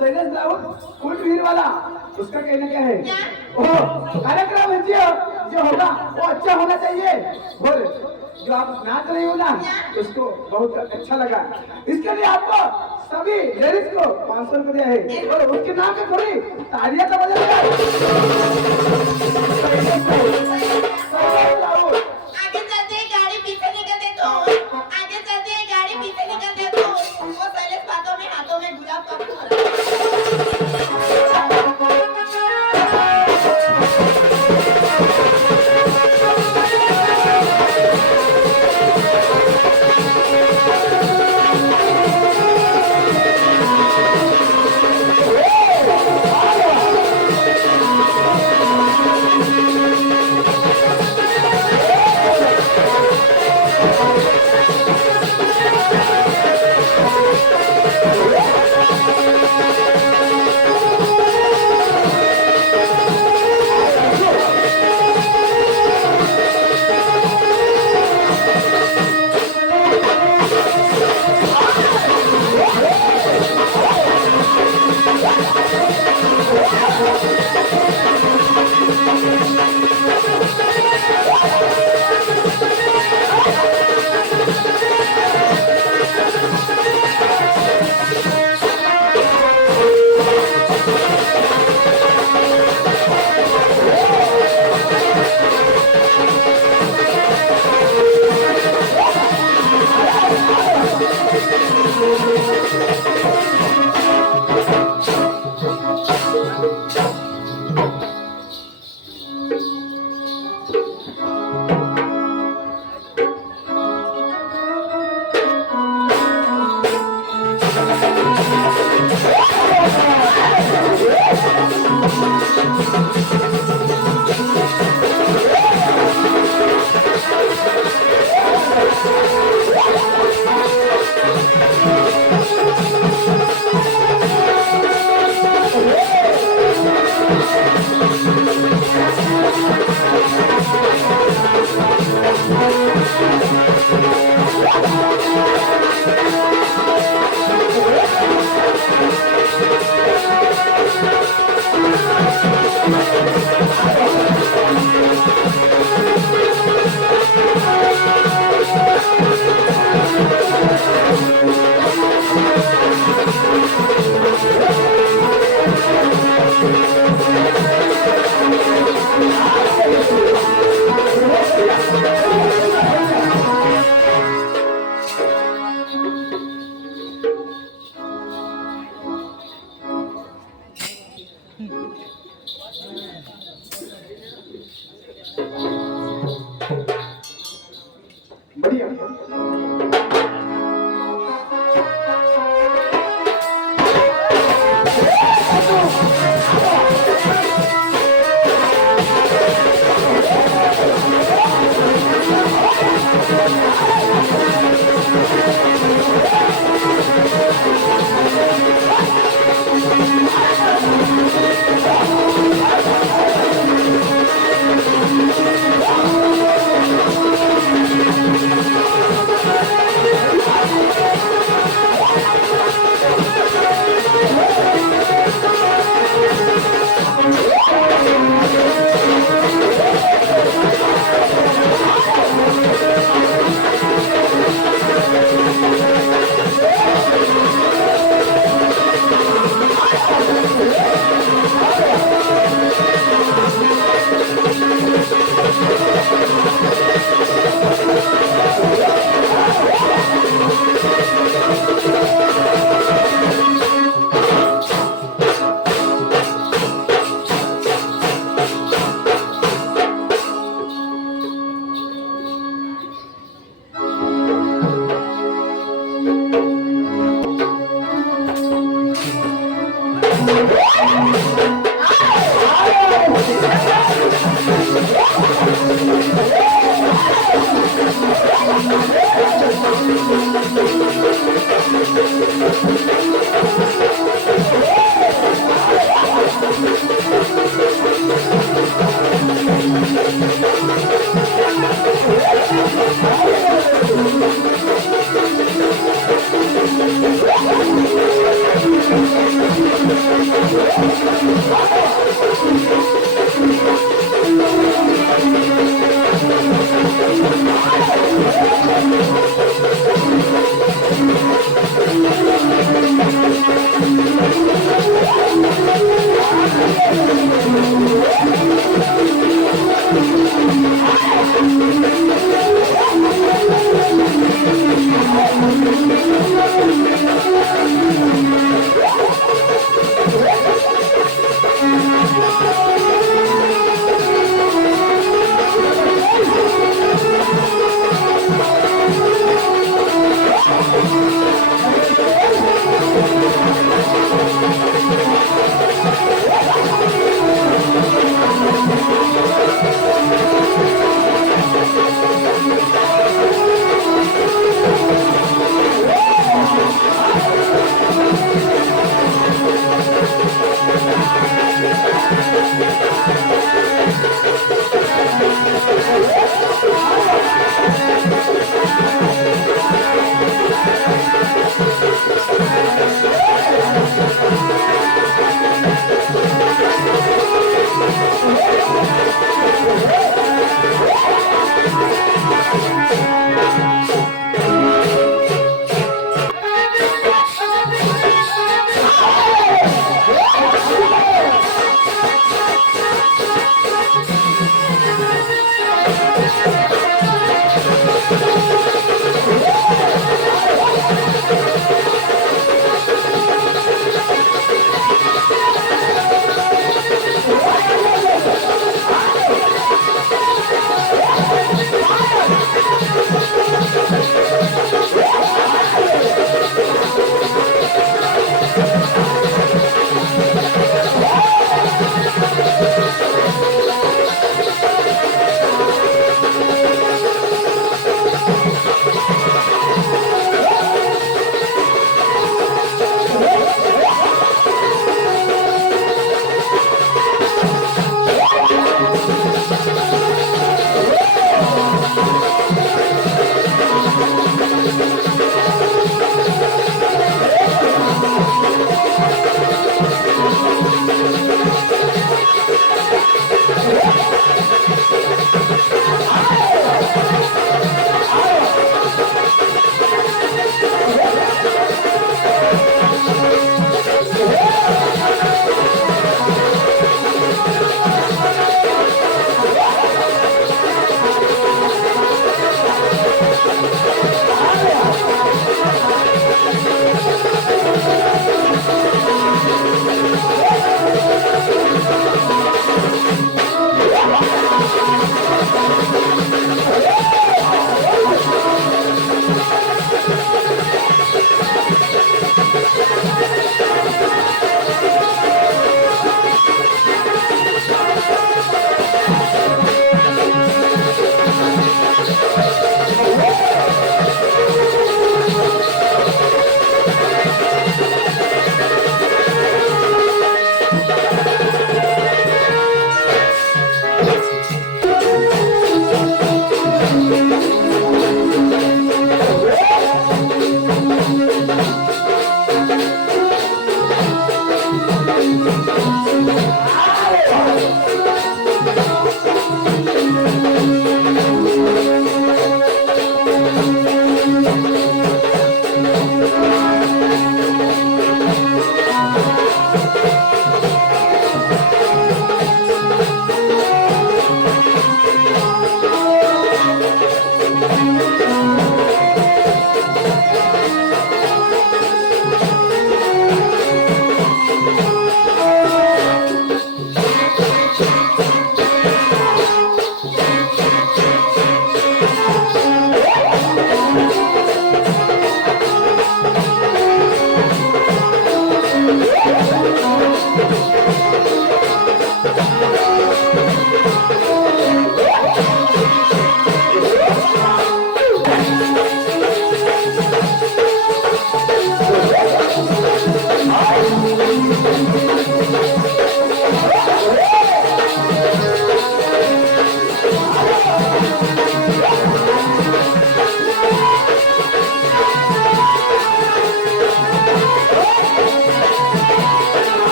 शैलेश राहुल कुल वीर वाला, उसका कहना क्या है? ओह कार्यक्रम है जो होगा वो अच्छा होना चाहिए, और जो आप नाच रही हो ना उसको बहुत अच्छा लगा। इसके लिए आपको सभी लेडीज को 500 रुपया है, और उसके नाम पे थोड़ी तालियां तो बजाएगा। आगे चलते गाड़ी पीछे निकल दे तू, आगे चलते गाड़ी पीछे निकल दे तू। वो शैलेश हाथों में गुलाब का फूल।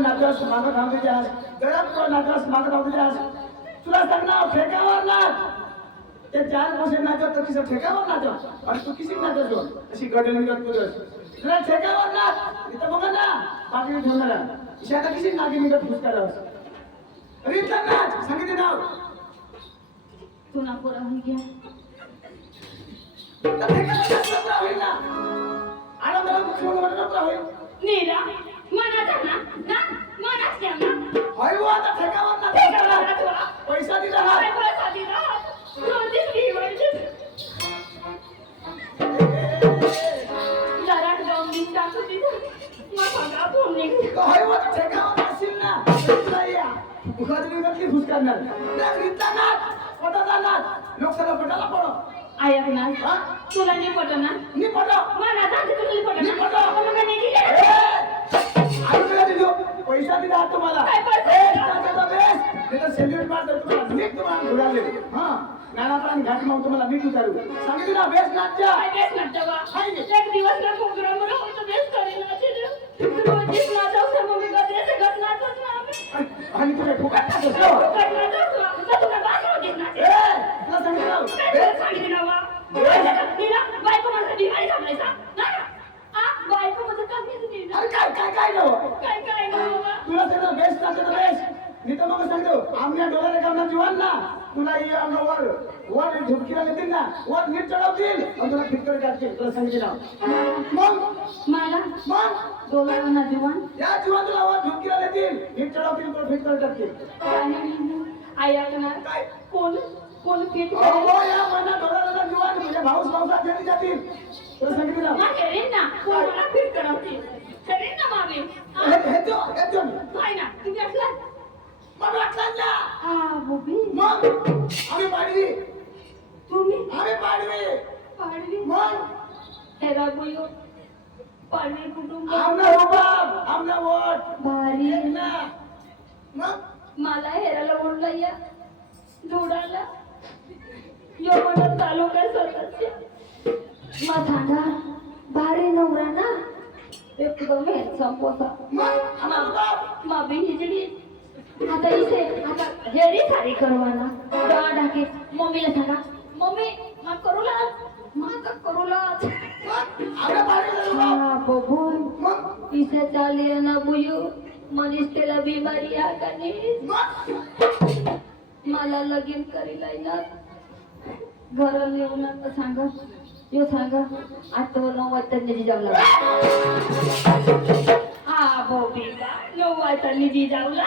नाटकास मागत आहोत त्यास जरा नाटकास मागत आहोत त्यास तुला सांगणार ठेक्यावर नाच ते 4 पैसे नाचत तर किसी ठेक्यावर नाचत आणि तू किसी नाचत जो अशी गडल निघत तुझं तुला ठेक्यावर नाच इथं बघा ना बाकी ठेवणार इशा आता किसी नागी निघत फुसकारा अरे इथं नाच सांगितले नाव तू ना पोरा होऊन घ्या तर ठेक्यावर नाच होईल ना आनंदाला मुख्यमंत्री म्हणून होईल नीरा मनाचा ना मनाच घ्या ना होय वो आता ठेक्यावर नाच पैसा दिला हा पैसा दिला रोजीच घेवायचे जरा जाऊन टाकू दिला मग सगळा फोन निघ होय वो ठेक्यावर असेल ना तुला या मुखात की खुश करणार ना रीता नाच पटाला नाच लोक सगळं पटाला पडो आया ना तुला नाही पटत ना नी पटो मनाचा तुला नाही पटत नी ना पटो आपण मग नाही दिले आम्ही तुला दिलो पैसा दिला तुम्हाला काय पैसा? त्याचा बेस तिथं सेल्यूट मारतो तुम्हाला नीट तुम्हाला घुराले हा नानापान घाट मग तुम्हाला नीट उतारू सांगितलं ना बेस नाचच्या काय बेस म्हणतो बा एक दिवस ना प्रोग्राम वर होतो बेस करेल ना ते रोजीच नाचवतो मग मी गजरे गत नाचत ना आणि तुला फुकट नाचतो फुकट नाचतो ना तुला बास रोजीच नाचते तुला सांगितलं काय सांगितलं ना बा नीरा बायको माझा दिवाळी घालायचा ना बायको माझं काम घेतली ना अरे काय काय ना बाबा तुला सगळं बेस्ट नाचतं बेस्ट मी तर मग सांगतो आमच्या डोळ्याला कामना जीवन ना तुला ये वर वर झुपकीला येतील ना वर नीट चढवतील आणि तुला फिटकर काढतील तुला सांगितलं मग मला डोलावना दिवाण या जीवन तुला वर झुपकीला येतील नीट चढवतील तुला फिटकर टाकतील ऐकणार काय कोण फिट अहो या महिना डोळ्याला जीवन म्हणजे भाऊसा घेऊन जातील तुला सांगितलं ना करेन ना कोण मला फिट करवतील करेन ना मामी हे काय ना तुम्ही असला मग वाटलं ना बोबी मग आम्ही पाडवी तुम्ही पाडवी मग हे राबुयो पाडवी कुटुंब आमना रुबाब आमना वोट भारी एक ना मग मला हेराला ओढला या जोडाला यो म्हणत तालुका सदस्य मग सांगा भारी नवरा ना एकदम हँडसम होता मग आमना रुबाब माबी हिजडी आता इथे आता हेरी सारी करवाना डोळा ढाके मम्मीला सांगा मम्मी मग करूला आमना पाडवी रुबाब बघून मग इथे चालले ना बुयू मनीष त्याला बिमारी आ का नाही मग मला लगीन करील ना घर येऊन सांगा यो सांगा आता 9 वाजता निजी जावला बोबी का 9 वाजता निजी जावला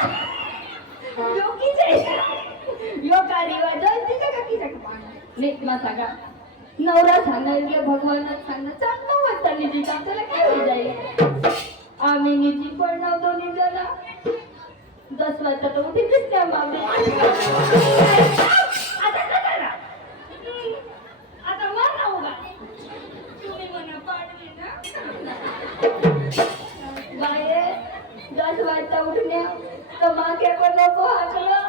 यो का रिवाज तिचा का किसा नीट मा सांगा नवरा सांगा भगवान सांगा 9 वाजता निजी जाव त्याला काय होई जाईल आम्ही निजी पडणार दोन्ही जण 10 वाजता तो उठीच त्या मामे आता काय करा आता मारा होगा तुम्ही मला पाडले ना बाये 10 वाजता उठण्या तर मागे पण नको हाकलं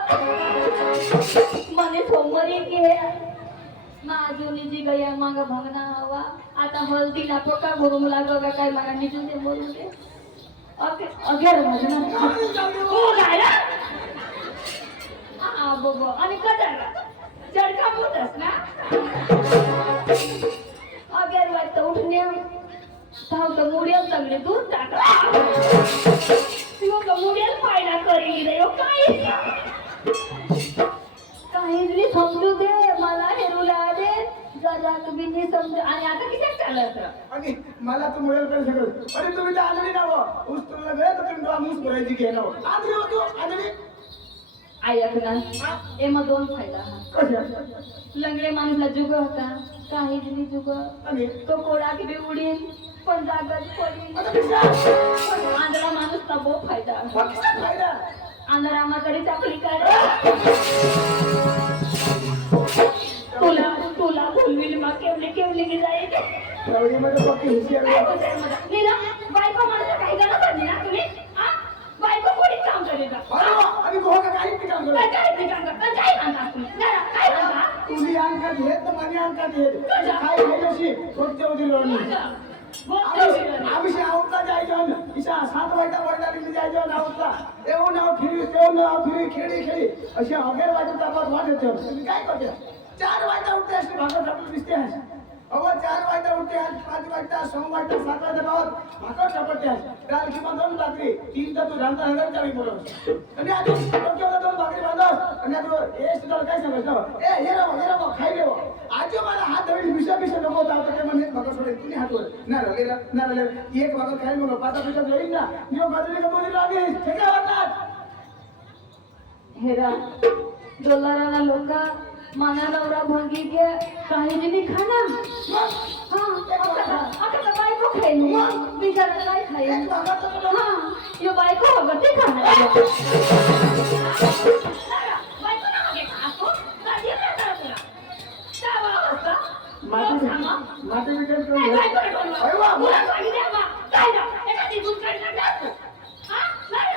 मने सोमवारी घे माझुनीची गया माग भगना हवा आता हळदीला पोका भरून लागव काय मला निजून दे बोलून दे ओके अगेर माझं हो गायला बाबा आणि कदाला चडका मोठस ना अगेर वाजता उठण्या धावतं मुडियल सगळे दूध टाकला तुझं मुडेल फायदा करेल रे काय काहीतरी समजू दे मला हेरूला दे जरा तुम्ही नाही समजू आणि आता किती चालत आणि मला तू मिळेल पण सगळं अरे तुम्ही तर आंधळी ना हो ऊस तुला वेळ तर तुम्ही ऊस भरायची घे ना हो आंधळी होतो आंधळी ऐक ना एમાં दोन फायदा हा कशा लंगडे माणूसला जुग होता काही दिली जुग आणि तो कोडा किती उडील पण जागाच पडील आता कशा आंधळा माणूसचा बो फायदा बाकीचा फायदा आंधळा म्हातारी चाकरी काढ तुला तुला बोलविल मग केवली की जाईल एवढीमध्ये बाकी हुशार नीला बायको माणसं काही गरज नाही ना तुम्ही हा बायको कोणी काम करेल का अरे वा आणि गोहा का काही ते काम काय करत काय ते काम करता काय म्हणता तुम्ही जरा काय म्हणता तुझी अंकात घेत तर माझी अंकात घेत काय घ्यायची रोजच्या उदी लोणी आम्ही आवडता जायचो इशा 7 वाजता वडिलांनी जायचो नावता एवढं नाव फिरी तेवढं नाव फिरी खेळी अशी अगेर वाजत तापात वाजत तुम्ही काय करते 4 वाजता उठते अशी भाकर टाकून दिसते अहो 4 वाजता उठते 5 वाजता 6 वाजता 7 वाजता भाकर टाकते डाल किंवा 2 भाकरी 3 तर तू रांधा हजार कमी बोलव आणि आज डोक्यावर 2 भाकरी बांधव आणि आज एस्ट तर काय समजलं ए हे राव खाई देव आज मला हात धरून मिशा नको होता ते म्हणजे भाकर सोडे तुम्ही हात वर ना रे एक भाकर खाई मग 5 पिशा होईल ना मी बाजूला कमवली लागे हे काय वाटणार हेरा डोलाराला लोका माना नवरा भांगी के काही दिनी खाना आता बायको खाईल बिचारा काय खाईल हा यो बायको हवं ते खाणार बायको ना हवे खातो कधी येणार तुला जावा होता माझे विचार काय करून करू अरे वा काय ना एखादी दूध काढणार जातो हा नाही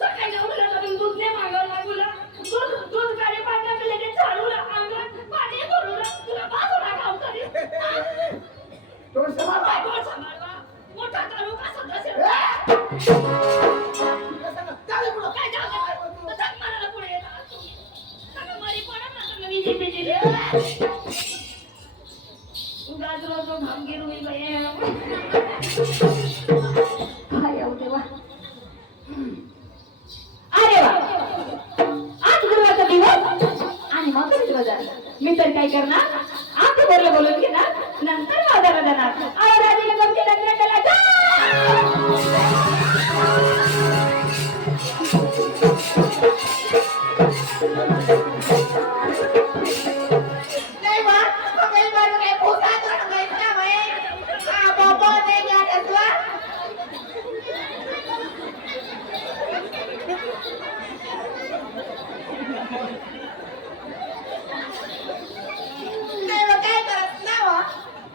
सकाळी जाऊला तर दूध नाही मागावं लागूला दूध काढे पाण्यात लगेच चालूला अंगात पाणी भरून तुला बाजूला काम करील तो समाज बायको सांभाळवा मोठा तालुका सदस्य चालेल पुढं काय जाऊ तर मला पुढे येतात सगळं मरी पडत ना सगळं विजी बिजी उगाच रोज भांगी रुई बाई हाय येऊ देवा अरे वा आज गुरुवारचा दिवस आणि मग बाजार मी तर काय करणार आज बोललं बोलून घेणार नंतर बाजारात जाणार आणि राजीला गमती लग्न केला नहीं मां तो कई बार मैं पूछा तो गई ना मैं बाबा ने क्या डसवा नहीं वो काय करत ना वा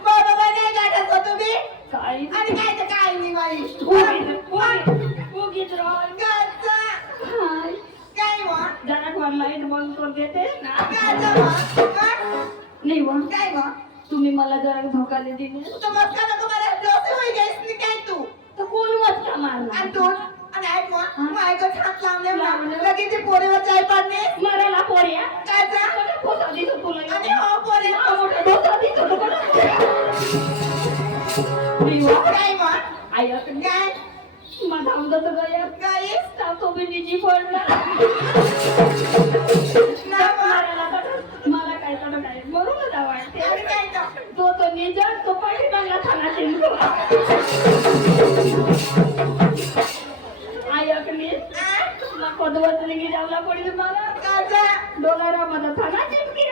बाबा ने क्या डसवा तुम्ही काय आणि काय तर काय नाही बाई उगीच राहून गाचा हाय काय वा जरा वर लाईट बंद करून देते ना गाचा वा नाही वा काय वा तुम्ही मला जरा धोका दिले तो मत का नको मला डोसे होई गईस नि काय तू तर कोण वाटता मारला आणि दोन आणि ऐक वा माझ्याकडे हात लावले ना लगेच ते पोरेवर चाय पाडणे मराला पोऱ्या काचा पोसा दिसतो तुला आणि हो पोरे मोठा डोसा दिसतो तुला काय वा आयत काय माझा अंगत गया गाईस तो भी निजी पडला ना वा मला काय तर काय मरून जा वाटते आणि काय तर तो निजा तो पाठी बांगला थाना चिंतो आयकली ना पदवत निघी जावला पडली मला काचा डोलारा माझा थाना चिंकी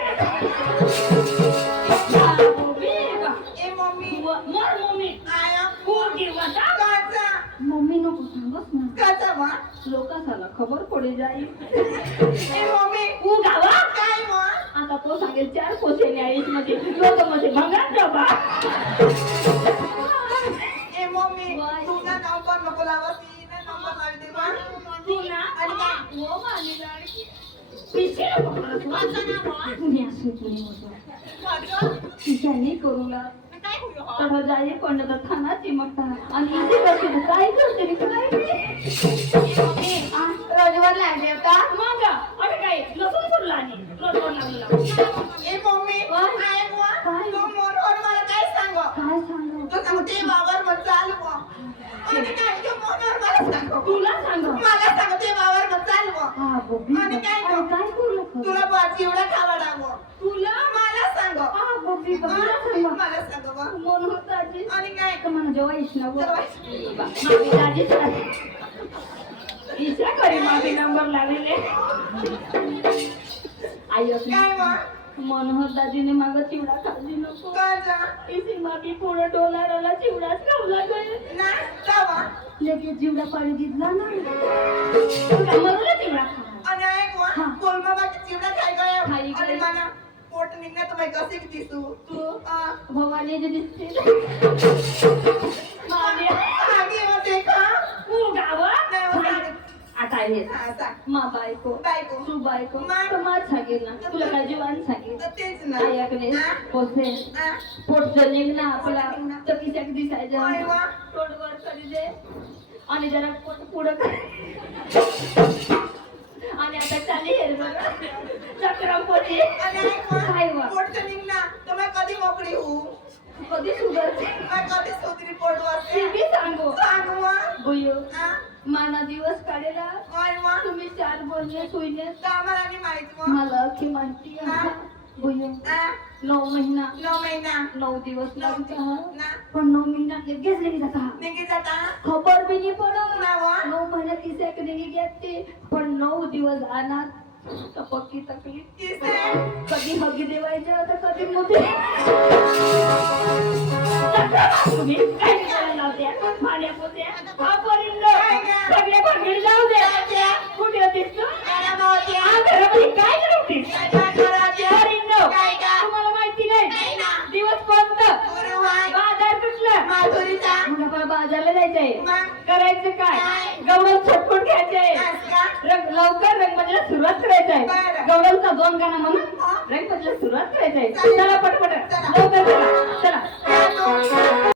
ए मम्मी मोर मम्मी आया पोरगी वाटा काचा मम्मी नको सांगस ना काचा वा लोकांना खबर पडी जाईल ए मम्मी तू गावा काय वा आता तो सांगेल 4 कोसेने आईस मध्ये लोक मध्ये भंगार डबा ए मम्मी तू ना नाव पण नको लावती ना नंबर लावी दे पण तू ना आणि काय वो मानी लाडकी पिछे वाचा ना वा तुम्ही असे कोणी होतो काचा तिच्याने करूला काय होईल हो तर जाई पण तर थाना चिमटता आणि इथे करते काय करते रे काय रोजवर लागले का मग अरे काय लसूण सोडला आणि रोजवर लागला ए मम्मी आय वा तू मोरवर मला काय सांग काय सांगू तू सांगते बाबर मत चालू वा आणि काय तू मोरवर मला सांग तुला सांग ते वावर मग चाल मग. हा बोबी आणि काय आणि काय करू नको तुला बाजी एवढा खावा लागो. तुला मला सांग. हा बोबी मला हा? सांग मला सांग बा. मन होत आजी आणि काय तर मला जेव्हा इच्छा जेवायचं. मामी दाजीच इच्छा करी मामी नंबर लागलेले आई असली काय मग मनोहर दाजीने माग चिवडा खाल्ली नको का जा इसी मामी पूर्ण डोलाराला चिवडाच खावला गए ना जावा. लेके चिवडा पाणी दिसला ना तुला म्हणून चिवडा खा आणि ऐक वा हा. कोलमाबाची चिवडा खाय गया. खाई आणि गया. मला पोट निघणं तुम्ही कसे दिसू. तू हा. भवानी जे दिसते मामी आगे होते का तू गावा नाही हो, सांग. आता आहे हा, सांग. मा बायको बायको. तू बायको मा- तर माझ सांगेल ना तुला काय जीवन सांगेल तर तेच ना ऐकले हा? पोसे हा? पोटचं निघणं आपला पोट निघणं. चकीचक होय दिसायचं वा. तोंड वर करी दे आणि जरा पोट पुढं कर आणि आता चाली हे चक्रा पोटी आणि ऐक काय वा? वा पोटचं निघणं तुम्ही कधी मोकळी होऊ. कधी सुधारते तुम्ही कधी सोदरी पोट वाजते. ती सांगू सांगू वा. बुयो हा? माना दिवस काढेला होय वा. तुम्ही 4 बोलले सुईने तर आम्हाला नाही माहित वा. मला अख्खी माहिती आहे बुयो हा? 9 महिना 9 महिना 9 दिवस लागत हा ना पण 9 महिन्यात लगेच निघी जाता हा निघी जाता खबर बी नाही पडत ना वा. 9 महिन्यात तिसे निघी घेते पण 9 दिवस आणार तर पक्की तकलीफ किसे कधी हगी देवायचं तर कधी मोठे तुम्ही काय करायला लावत्या पाण्या पोत्या सगळे भागीड जाऊ दे कुठे होतीस तू काय नव्हत्या. हा घरामध्ये काय करत होतीस काय करायच्या. हरिंदो, काय का तुम्हाला माहिती नाही नाही ना. दिवस कोणतं गुरुवार बाजार कुठलं माधुरीचा मग आपण बाजारला जायचंय मग करायचं काय काय? गवळण छटपट घ्यायचंय असं का लवकर रंगमंदिरात सुरुवात करायचंय बरं. गवळणचा 2 गाणं म्हणून हा. रंगमंदिरात सुरुवात करायचंय चालेल. चला पटपट चला. लवकर चला चला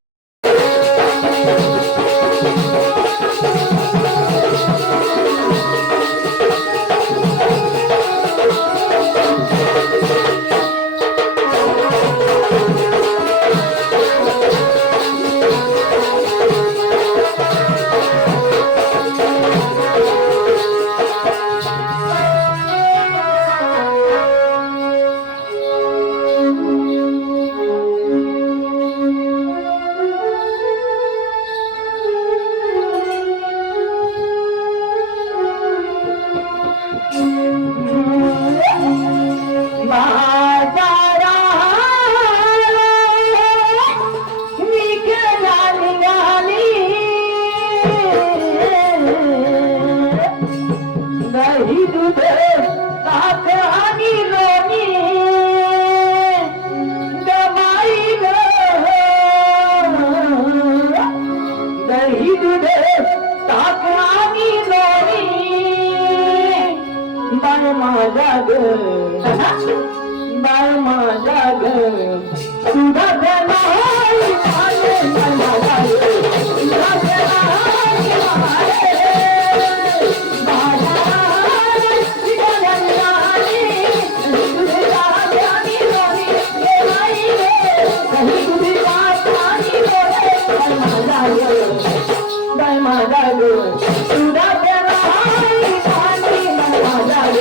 दही दूध ताक आणि लोणी दमाई ग दही दूध ताक आणि लोणी बाळ माझा ग बाळ माझा ग सुधा नाही माझा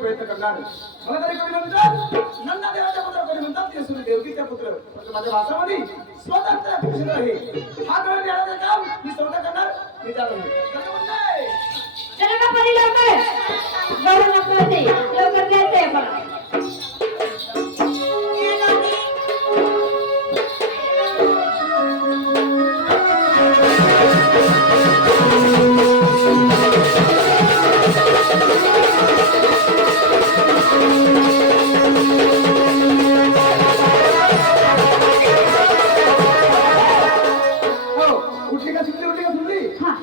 प्रयत्न करणार मला तरी कोणी म्हणतात नंदा देवाचा पुत्र कोणी म्हणतात ते सुरू देवकीचा पुत्र पण माझ्या भाषामध्ये स्वतंत्र पुरुष आहे हा करून देण्याचं काम मी स्वतः करणार मी त्याला कसं म्हणताय चला परी लवकर गौरव नको ते लवकर जायचंय मला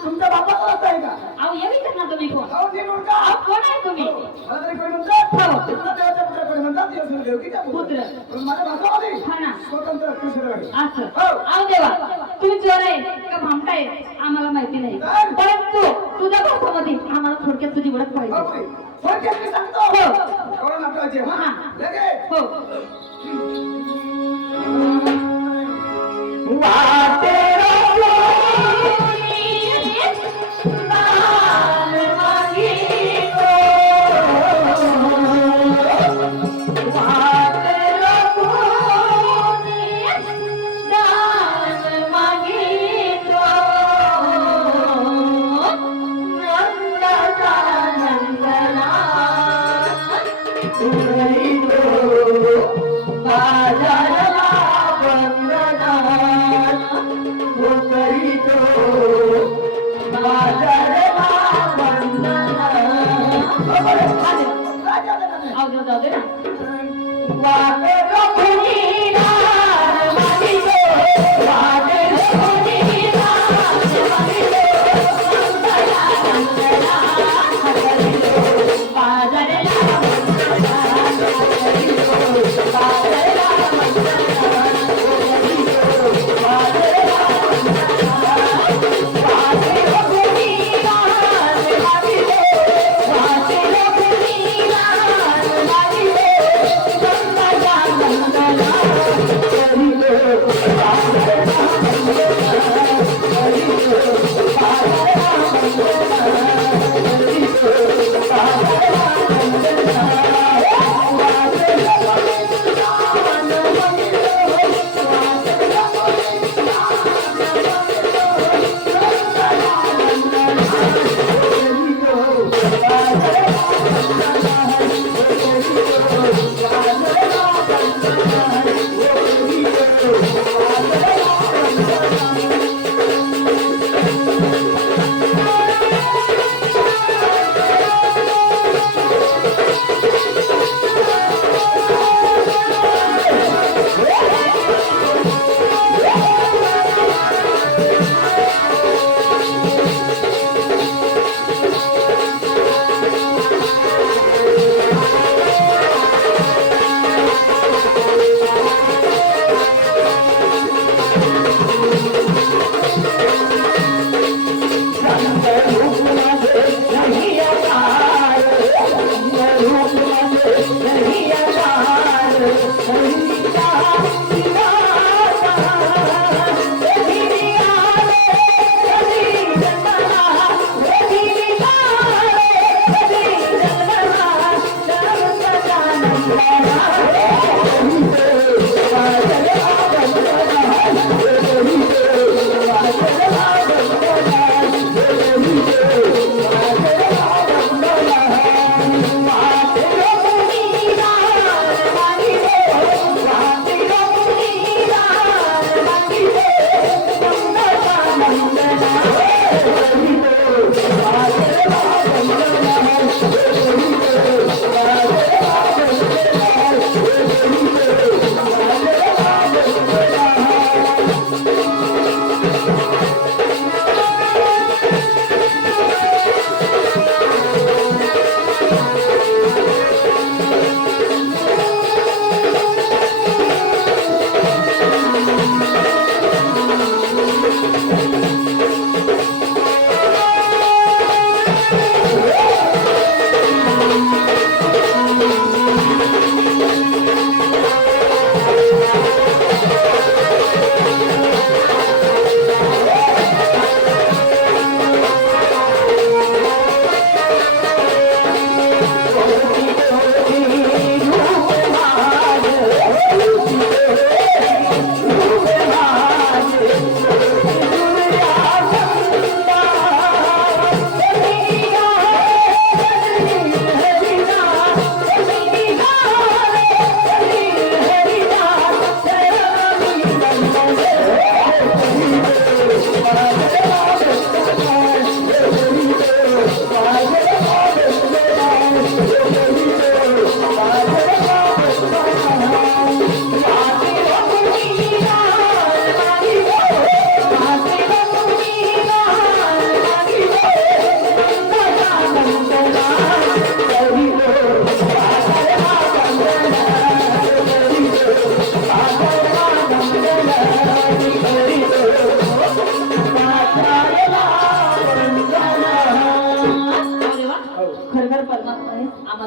तुमच्या बापाचा रस्ता आहे का अहो येवी करणार तुम्ही कोण अहो ते कोण का कोण आहे तुम्ही मला तरी कोणी म्हणतात नंदा देवाचा पुत्र कोणी म्हणतात ते सुरू देवकीचा पुत्र पण माझ्या भाषामध्ये हा ना स्वतंत्र कृष्ण आहे असं अहो देवा तुम्ही चोर आहे का भामटा आहे आम्हाला माहिती नाही परंतु तुझ्या भाषामध्ये आम्हाला थोडक्यात तुझी ओळख पाहिजे थोडक्यात मी सांगतो कळून आपल्याचे हा लगे हो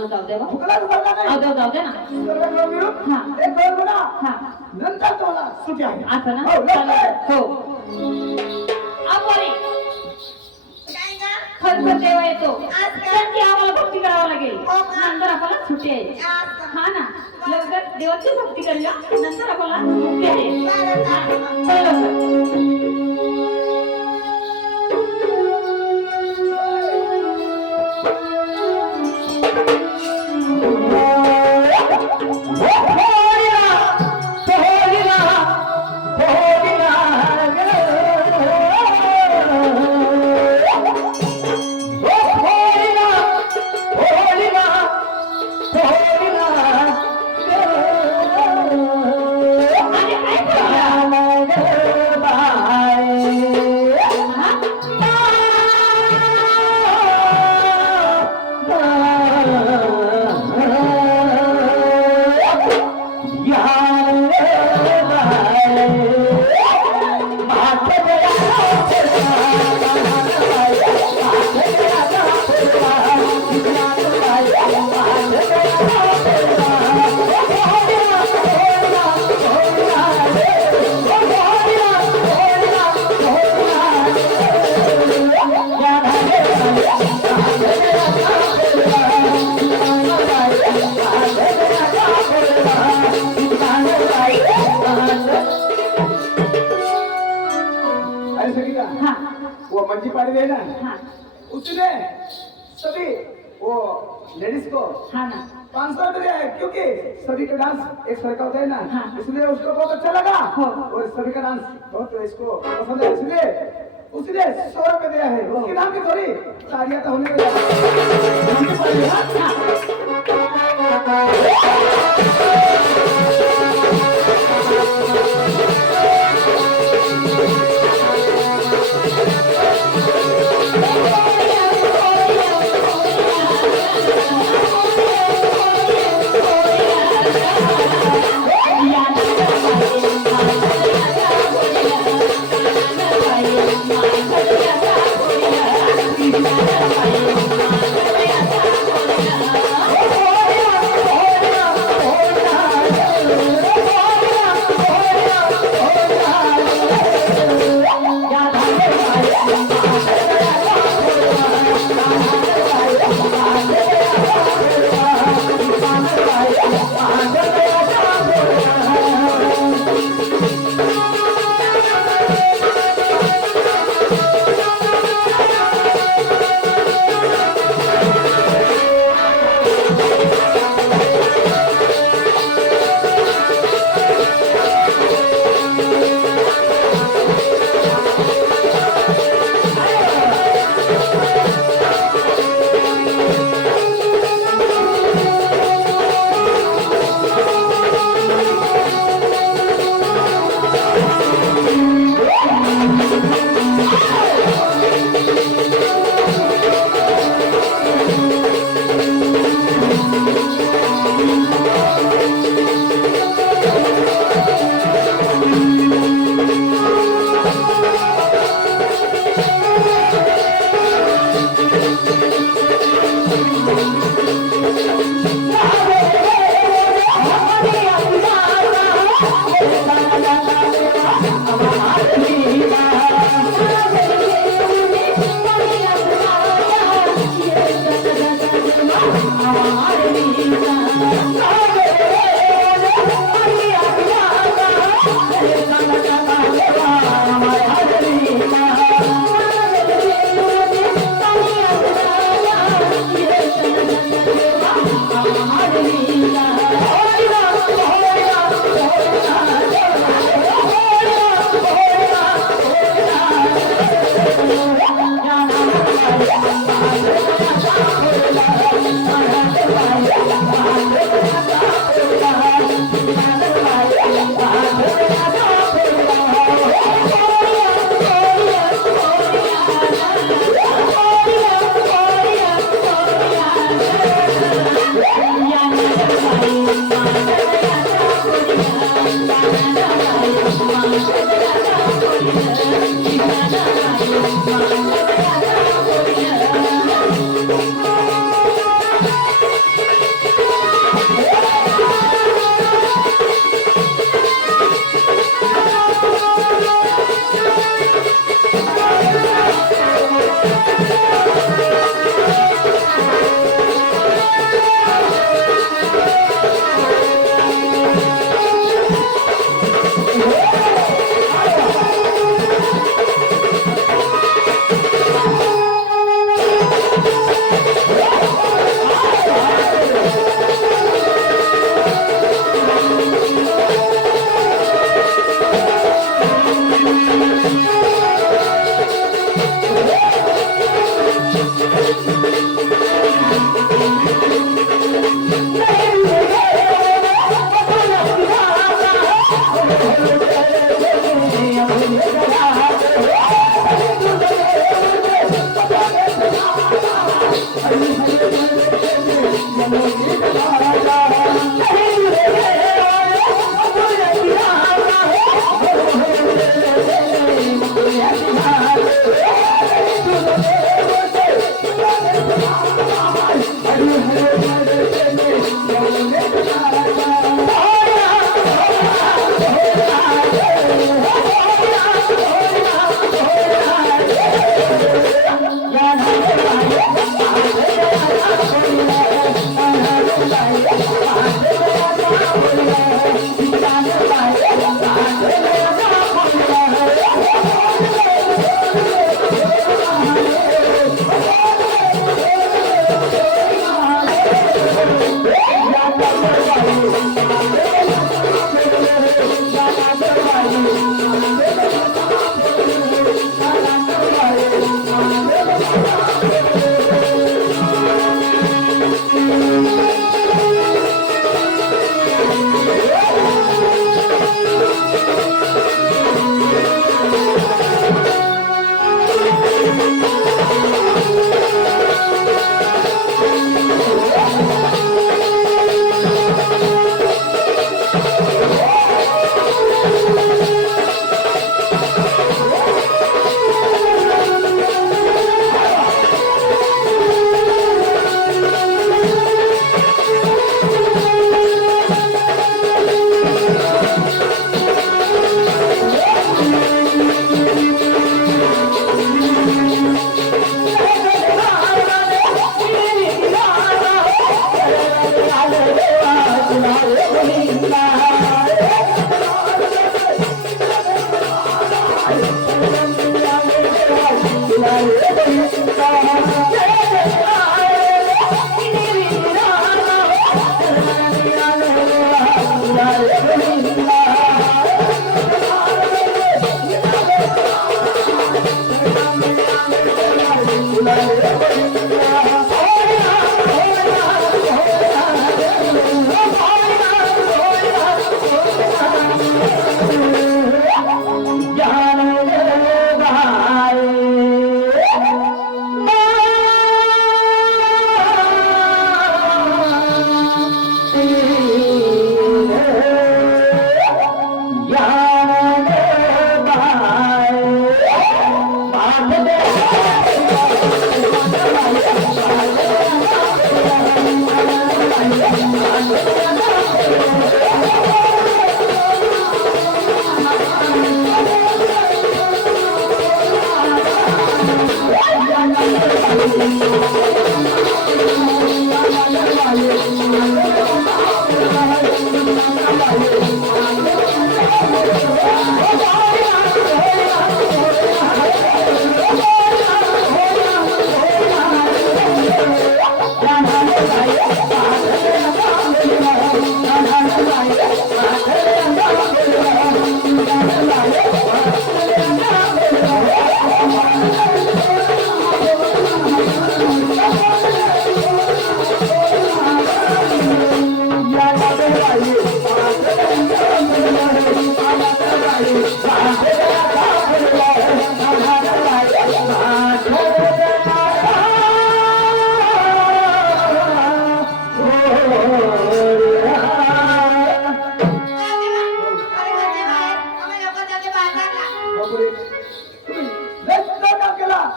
मला जाऊ दे बा. फुकला फुकला नाही जाऊ दे ना. सर्व करून घेऊ. हा. एक करून बघा. हा नंतर तुम्हाला सुट्टी आहे. असं ना. हो, लवकर. हो आपोरी काय ग? खरखर देवा येतो आज काय? त्यांची आम्हाला भक्ती करावं लागेल. हो का? नंतर आपल्याला सुट्टी आहे. आज हा ना लवकर देवाची भक्ती करूया नंतर आपल्याला मुक्ती आहे. चालेल, हा, चालेल. चल लवकर. अरे सगीता हाँ वो मंजी पाड़ी है ना हाँ उसने सभी वो लेडीज को हाँ ना 500 रुपये दिया है क्योंकि सभी का डांस एक सर का होता है ना हाँ। इसलिए उसको बहुत अच्छा लगा हाँ। और सभी का डांस बहुत इसको पसंद है इसलिए उसने 100 रुपये दिया है उसके नाम की थोड़ी तालियां तो होने मंजी पाड़ी है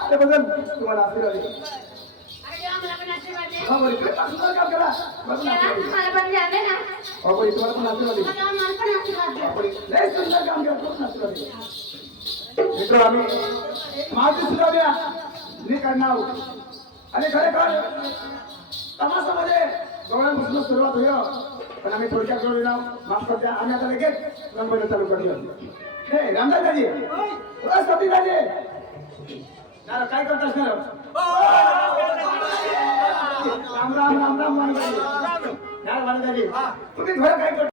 त्याबद्दल तुम्हाला आशीर्वाद आहे. हा बरं, इकडे पासून काम करा. बरं ना, मला पण द्यावे ना. हा बरं, तुम्हाला पण आशीर्वाद आहे. मला पण आशीर्वाद द्या. हा बरं, लय सुंदर काम केलं, खूप आशीर्वाद आहे. मित्र आम्ही माझी सुद्धा द्या मी करणार आणि खरेखर तमाशामध्ये डोळ्यांपासून सुरुवात होईल, पण आम्ही थोडक्यात करू ना, माफ करते. आम्ही आता लगेच रंगोली चालू करूया. हे रामदासजी, सतीदाजी, काय करत असणार? राम राम राम राम वाणीदाजी, तुम्ही घर काय करता?